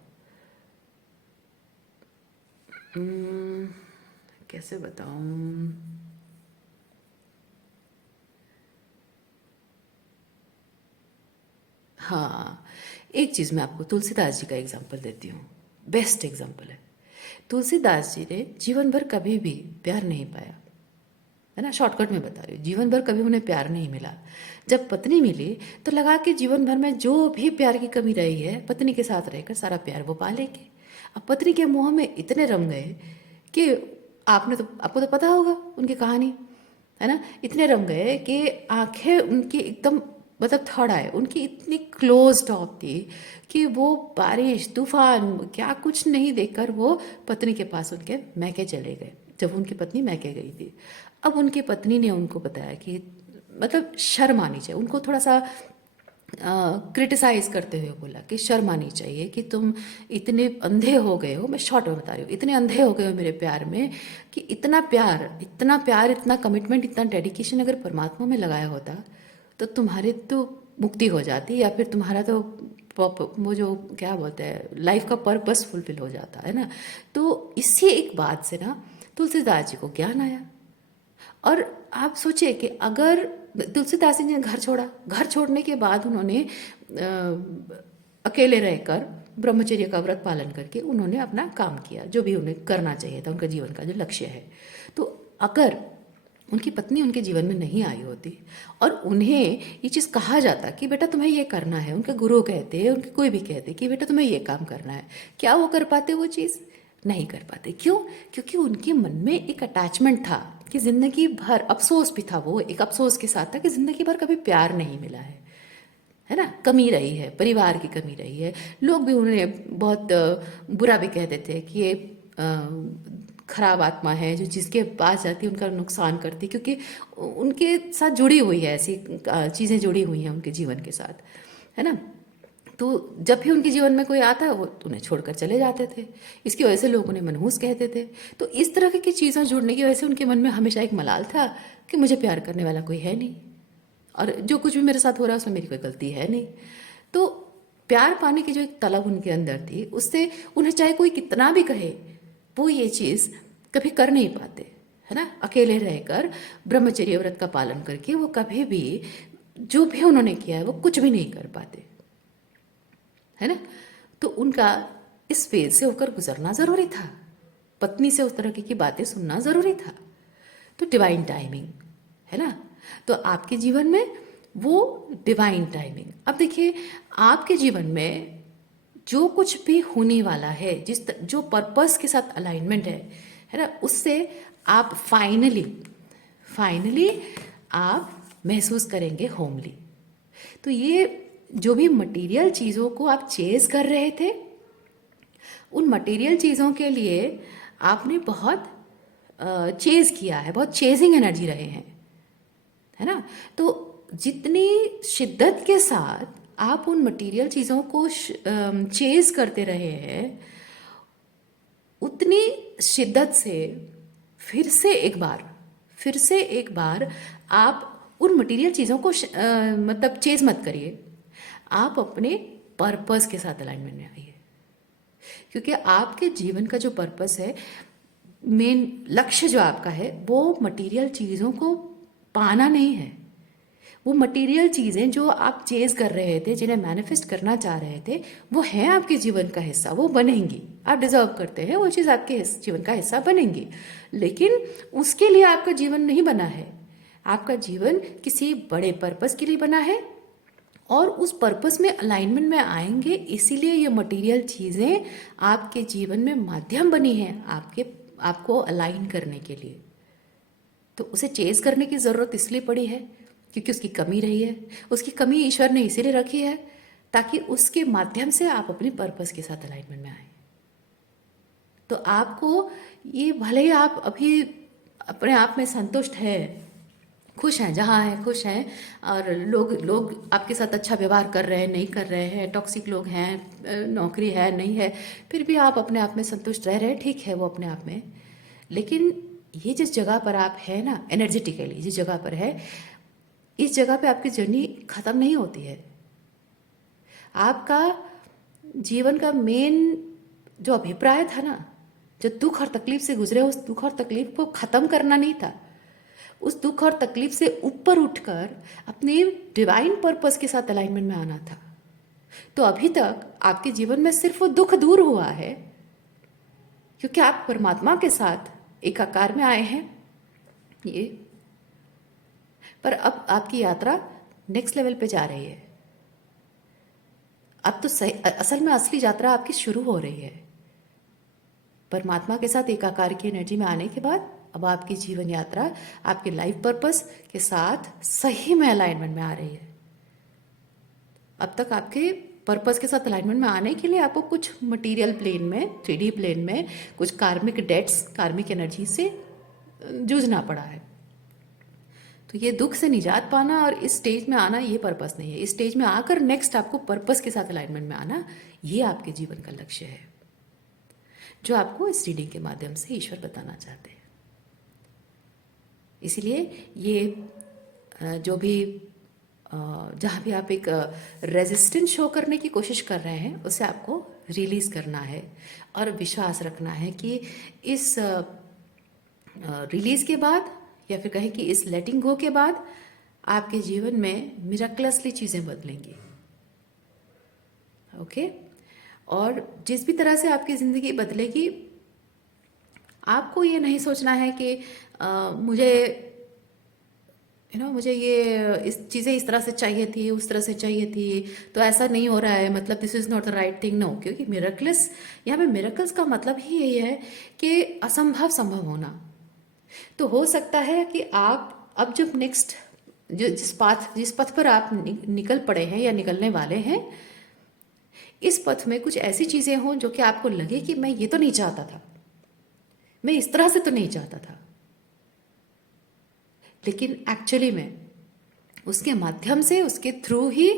हम्म, कैसे बताऊँ, हाँ, एक चीज़ मैं आपको तुलसीदास जी का एग्जांपल देती हूँ, बेस्ट एग्जांपल है। तुलसीदास जी ने जीवन भर कभी भी प्यार नहीं पाया, है ना, शॉर्टकट में बता रही हूँ, जीवन भर कभी उन्हें प्यार नहीं मिला। जब पत्नी मिली तो लगा कि जीवन भर में जो भी प्यार की कमी रही है, पत्नी के साथ रहकर सारा प्यार वो पा लेंगे। अब पत्नी के मुँह में इतने रम गए कि आपको तो पता होगा उनकी कहानी, है ना, इतने रम गए कि आंखें उनकी एकदम मतलब थर्ड आई उनकी इतनी क्लोज टॉक थी कि वो बारिश तूफान क्या कुछ नहीं देखकर वो पत्नी के पास उनके मैके चले गए, जब उनकी पत्नी मैके गई थी। अब उनकी पत्नी ने उनको बताया कि मतलब शर्म आनी चाहिए उनको, थोड़ा सा क्रिटिसाइज करते हुए बोला कि शर्म आनी चाहिए कि तुम इतने अंधे हो गए हो, मैं शॉर्ट में बता रही हूँ, इतने अंधे हो गए हो मेरे प्यार में कि इतना प्यार इतना प्यार इतना कमिटमेंट इतना डेडिकेशन अगर परमात्मा में लगाया होता तो तुम्हारी तो मुक्ति हो जाती, या फिर तुम्हारा तो वो जो क्या बोलते हैं लाइफ का पर्पस फुलफिल हो जाता है ना। तो इसी एक बात से ना तुलसीदास जी को ज्ञान आया। और आप सोचिए कि अगर तुलसीदास जी ने घर छोड़ा, घर छोड़ने के बाद उन्होंने अकेले रहकर ब्रह्मचर्य का व्रत पालन करके उन्होंने अपना काम किया जो भी उन्हें करना चाहिए था, उनका जीवन का जो लक्ष्य है। तो अगर उनकी पत्नी उनके जीवन में नहीं आई होती और उन्हें ये चीज़ कहा जाता कि बेटा तुम्हें ये करना है, उनके गुरु कहते, उनके कोई भी कहते कि बेटा तुम्हें ये काम करना है, क्या वो कर पाते? वो चीज़ नहीं कर पाते। क्यों? क्योंकि उनके मन में एक अटैचमेंट था कि जिंदगी भर अफसोस भी था, वो एक अफसोस के साथ था कि जिंदगी भर कभी प्यार नहीं मिला है ना, कमी रही है, परिवार की कमी रही है। लोग भी उन्हें बहुत बुरा भी कहते थे कि ये खराब आत्मा है जो जिसके पास जाती है उनका नुकसान करती, क्योंकि उनके साथ जुड़ी हुई है, ऐसी चीज़ें जुड़ी हुई हैं उनके जीवन के साथ, है ना। तो जब भी उनके जीवन में कोई आता वो उन्हें छोड़कर चले जाते थे, इसकी वजह से लोग उन्हें मनहूस कहते थे। तो इस तरह की चीज़ें जुड़ने की वजह से उनके मन में हमेशा एक मलाल था कि मुझे प्यार करने वाला कोई है नहीं, और जो कुछ भी मेरे साथ हो रहा है उसमें मेरी कोई गलती है नहीं। तो प्यार पाने की जो एक तलब उनके अंदर थी, उससे उन्हें चाहे कोई कितना भी कहे वो ये चीज़ कभी कर नहीं पाते, है ना। अकेले रहकर ब्रह्मचर्य व्रत का पालन करके वो कभी भी जो भी उन्होंने किया है वो कुछ भी नहीं कर पाते, है ना। तो उनका इस फेज से होकर गुजरना ज़रूरी था, पत्नी से उस तरह की बातें सुनना ज़रूरी था। तो डिवाइन टाइमिंग, है ना। तो आपके जीवन में वो डिवाइन टाइमिंग, अब देखिए आपके जीवन में जो कुछ भी होने वाला है, जो पर्पस के साथ अलाइनमेंट है ना, उससे आप फाइनली आप महसूस करेंगे होमली। तो ये जो भी मटेरियल चीज़ों को आप चेज कर रहे थे, उन मटेरियल चीज़ों के लिए आपने बहुत चेज किया है, बहुत चेजिंग एनर्जी रहे हैं, है ना। तो जितनी शिद्दत के साथ आप उन मटेरियल चीज़ों को चेज करते रहे हैं, उतनी शिद्दत से फिर से एक बार आप उन मटेरियल चीज़ों को मतलब चेज मत करिए, आप अपने पर्पस के साथ अलाइनमेंट में आइए। क्योंकि आपके जीवन का जो पर्पस है, मेन लक्ष्य जो आपका है, वो मटेरियल चीज़ों को पाना नहीं है। वो मटेरियल चीज़ें जो आप चेज कर रहे थे, जिन्हें मैनिफेस्ट करना चाह रहे थे, वो है आपके जीवन का हिस्सा, वो बनेंगी, आप डिजर्व करते हैं, वो चीज़ आपके जीवन का हिस्सा बनेंगी। लेकिन उसके लिए आपका जीवन नहीं बना है, आपका जीवन किसी बड़े पर्पस के लिए बना है, और उस पर्पस में अलाइनमेंट में आएंगे। इसीलिए ये मटेरियल चीज़ें आपके जीवन में माध्यम बनी हैं आपको अलाइन करने के लिए। तो उसे चेज करने की ज़रूरत इसलिए पड़ी है क्योंकि उसकी कमी रही है। उसकी कमी ईश्वर ने इसीलिए रखी है ताकि उसके माध्यम से आप अपने पर्पस के साथ अलाइनमेंट में आए। तो आपको ये, भले ही आप अभी अपने आप में संतुष्ट है, खुश हैं, जहाँ हैं खुश हैं, और लोग आपके साथ अच्छा व्यवहार कर रहे हैं, नहीं कर रहे हैं, टॉक्सिक लोग हैं, नौकरी है नहीं है, फिर भी आप अपने आप में संतुष्ट रह रहे हैं, ठीक है वो अपने आप में। लेकिन ये जिस जगह पर आप है ना, एनर्जेटिकली जिस जगह पर है, इस जगह पे आपकी जर्नी ख़त्म नहीं होती है। आपका जीवन का मेन जो अभिप्राय था ना, जो दुख और तकलीफ से गुजरे, उस दुख और तकलीफ को ख़त्म करना नहीं था, उस दुख और तकलीफ से ऊपर उठकर अपने डिवाइन पर्पस के साथ अलाइनमेंट में आना था। तो अभी तक आपके जीवन में सिर्फ वो दुख दूर हुआ है क्योंकि आप परमात्मा के साथ एकाकार में आए हैं ये। पर अब आपकी यात्रा नेक्स्ट लेवल पे जा रही है। अब तो सही, असल में असली यात्रा आपकी शुरू हो रही है। परमात्मा के साथ एकाकार की एनर्जी में आने के बाद अब आपकी जीवन यात्रा आपके लाइफ पर्पस के साथ सही में अलाइनमेंट में आ रही है। अब तक आपके पर्पस के साथ अलाइनमेंट में आने के लिए आपको कुछ मटेरियल प्लेन में, 3D प्लेन में कुछ कार्मिक डेट्स, कार्मिक एनर्जी से जूझना पड़ा है। तो ये दुख से निजात पाना और इस स्टेज में आना, ये पर्पस नहीं है। इस स्टेज में आकर नेक्स्ट आपको पर्पस के साथ अलाइनमेंट में आना, ये आपके जीवन का लक्ष्य है, जो आपको इस रीडिंग के माध्यम से ईश्वर बताना चाहते हैं। इसीलिए ये जो भी जहाँ भी आप एक रेजिस्टेंस शो करने की कोशिश कर रहे हैं, उसे आपको रिलीज़ करना है और विश्वास रखना है कि इस रिलीज़ के बाद, या फिर कहें कि इस लेटिंग गो के बाद, आपके जीवन में मिराकलसली चीज़ें बदलेंगी। ओके? और जिस भी तरह से आपकी ज़िंदगी बदलेगी, आपको ये नहीं सोचना है कि मुझे ये इस चीज़ें इस तरह से चाहिए थी, उस तरह से चाहिए थी, तो ऐसा नहीं हो रहा है, मतलब this is not the right thing. No, क्योंकि मिरेकल्स, यहाँ पे मिरेकल्स का मतलब ही यही है कि असंभव संभव होना। तो हो सकता है कि आप अब जब नेक्स्ट जिस पथ पर आप निकल पड़े हैं या निकलने वाले हैं, इस पथ में कुछ ऐसी चीज़ें हों जो कि आपको लगे कि मैं ये तो नहीं चाहता था, मैं इस तरह से तो नहीं चाहता था, लेकिन एक्चुअली में उसके माध्यम से, उसके थ्रू ही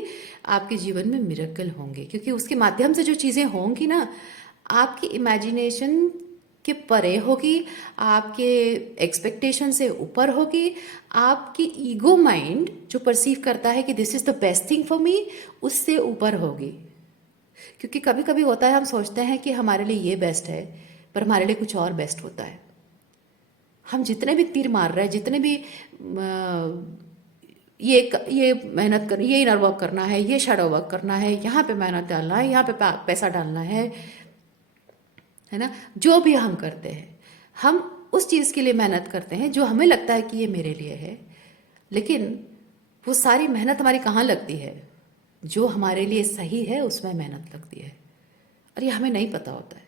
आपके जीवन में मिरेकल होंगे। क्योंकि उसके माध्यम से जो चीज़ें होंगी ना, आपकी इमेजिनेशन के परे होगी, आपके एक्सपेक्टेशन से ऊपर होगी, आपकी ईगो माइंड जो परसीव करता है कि this is the best thing for me, उससे ऊपर होगी। क्योंकि कभी कभी होता है, हम सोचते हैं कि हमारे लिए ये बेस्ट है, पर हमारे लिए कुछ और बेस्ट होता है। हम जितने भी तीर मार रहे हैं, जितने भी ये मेहनत कर, ये इनर वर्क करना है, ये शैडो वर्क करना है, यहाँ पे मेहनत डालना है, यहाँ पे पैसा डालना है ना, जो भी हम करते हैं, हम उस चीज़ के लिए मेहनत करते हैं जो हमें लगता है कि ये मेरे लिए है। लेकिन वो सारी मेहनत हमारी कहाँ लगती है? जो हमारे लिए सही है उसमें मेहनत लगती है, और ये हमें नहीं पता होता है।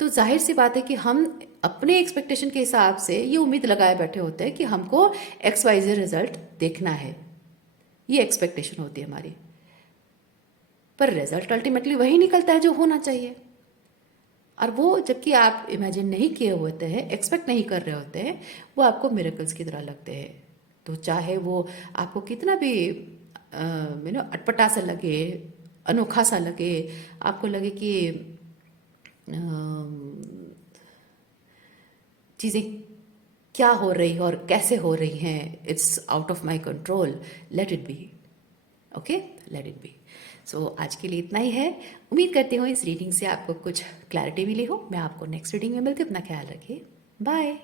तो जाहिर सी बात है कि हम अपने एक्सपेक्टेशन के हिसाब से ये उम्मीद लगाए बैठे होते हैं कि हमको XYZ रिजल्ट देखना है, ये एक्सपेक्टेशन होती है हमारी। पर रिजल्ट अल्टीमेटली वही निकलता है जो होना चाहिए, और वो जबकि आप इमेजिन नहीं किए होते हैं, एक्सपेक्ट नहीं कर रहे होते हैं, वो आपको मिरेकल्स की तरह लगते हैं। तो चाहे वो आपको कितना भी अटपटा सा लगे, अनोखा सा लगे, आपको लगे कि चीज़ें क्या हो रही है और कैसे हो रही हैं, it's out of my control, let it be. Okay, let it be. So आज के लिए इतना ही है। उम्मीद करती हूँ इस रीडिंग से आपको कुछ क्लैरिटी मिली हो। मैं आपको नेक्स्ट रीडिंग में मिलती हूँ। अपना ख्याल रखिए। बाय।